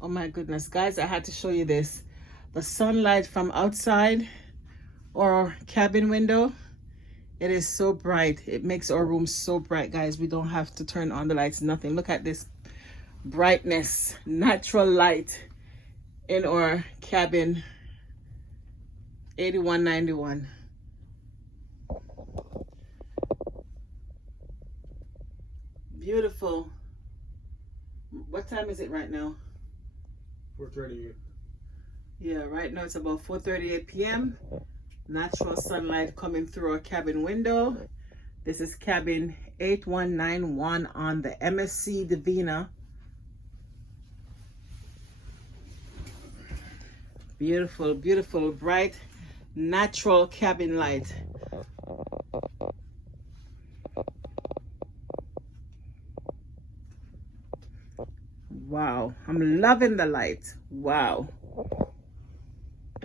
Oh my goodness, guys, I had to show you this. The sunlight from outside or cabin window, it is so bright. It makes our room so bright, guys. We don't have to turn on the lights, nothing. Look at this brightness, natural light in our cabin. 8191. Beautiful. What time is it right now? 4:38. Yeah, right now it's about 4:38 p.m. Natural sunlight coming through our cabin window. This is cabin 8191 on the MSC Divina. Beautiful, beautiful, bright, natural cabin light. Wow, I'm loving the light. Wow.